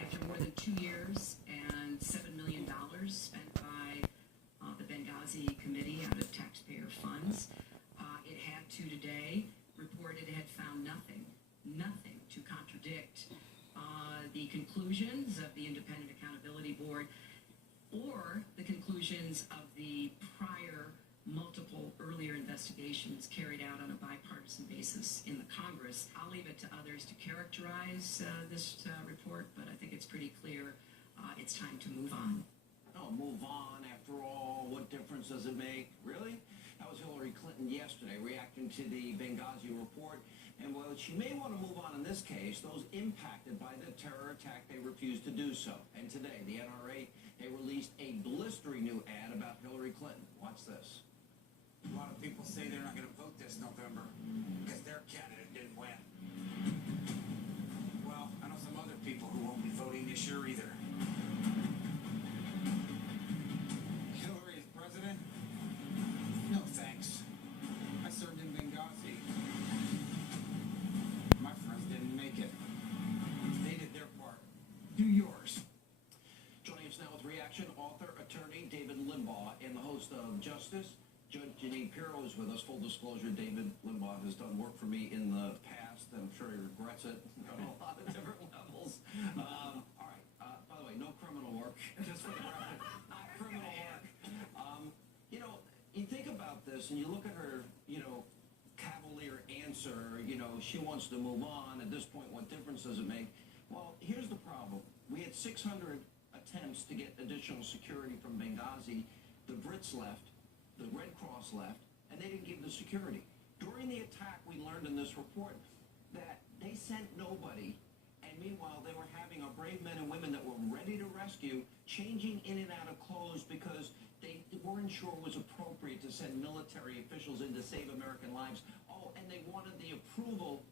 after more than 2 years and $7 million spent by the Benghazi committee out of taxpayer funds, it had to today report it had found nothing to contradict the conclusions of the Independent Accountability Board or the conclusions of the prior multiple earlier investigations carried out on a bipartisan basis in the Congress. I'll leave it to others to characterize this report, but I think it's pretty clear it's time to move on. Oh, move on, after all, what difference does it make? Really? That was Hillary Clinton yesterday reacting to the Benghazi report. And while she may want to move on in this case, those impacted by the terror attack, they refused to do so. And today, the NRA, they released a blistering new ad about Hillary Clinton. Watch this. A lot of people say they're not going to vote this November because their candidate didn't win. Well, I know some other people who won't be voting this year either. Hillary is president? No thanks. I served in Benghazi. My friends didn't make it. They did their part. Do yours. Joining us now with reaction, author, attorney David Limbaugh, and the host of Justice. Judge Janine Pirro is with us. Full disclosure, David Limbaugh has done work for me in the past, and I'm sure he regrets it on a lot of different levels. All right. By the way, no criminal work. Just for the record, not criminal work. You think about this, and you look at her, cavalier answer. She wants to move on. At this point, what difference does it make? Well, here's the problem. We had 600 attempts to get additional security from Benghazi. The Brits left. The Red Cross left, and they didn't give the security. During the attack, we learned in this report that they sent nobody, and meanwhile, they were having our brave men and women that were ready to rescue changing in and out of clothes because they weren't sure it was appropriate to send military officials in to save American lives. Oh, and they wanted the approval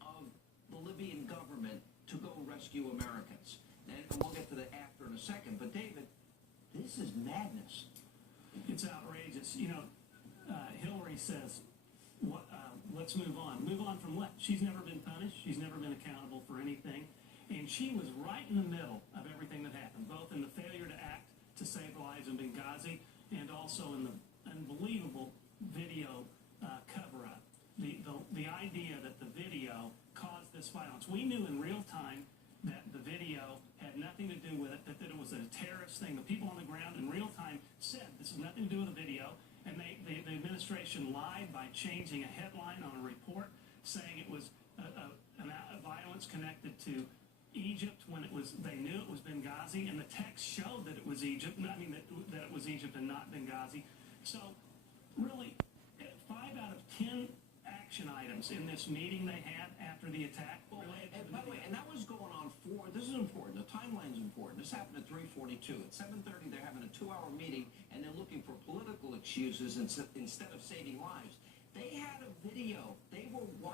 of the Libyan government to go rescue Americans. And we'll get to the after in a second, but David, this is madness. It's outrageous. Hillary says, let's move on. Move on from what? She's never been punished. She's never been accountable for anything. And she was right in the middle of everything that happened, both in the failure to act to save lives in Benghazi and also in the unbelievable video cover-up. The idea that the video caused this violence. We knew in real time that the video had nothing to do with it, that it was a terrorist thing. The people on the ground in real time said this has nothing to do with the video, and the administration lied by changing a headline on a report saying it was a violence connected to Egypt when they knew it was Benghazi, and the text showed that it was Egypt. That it was Egypt and not Benghazi. So really, 5 out of 10 action items in this meeting they had after the attack. Well, by the way, and that was going on this is important, the timeline's important. This happened at 3:42. At 7:30, they're having a 2-hour meeting, and they're looking for political excuses instead of saving lives. They had a video. They were watching.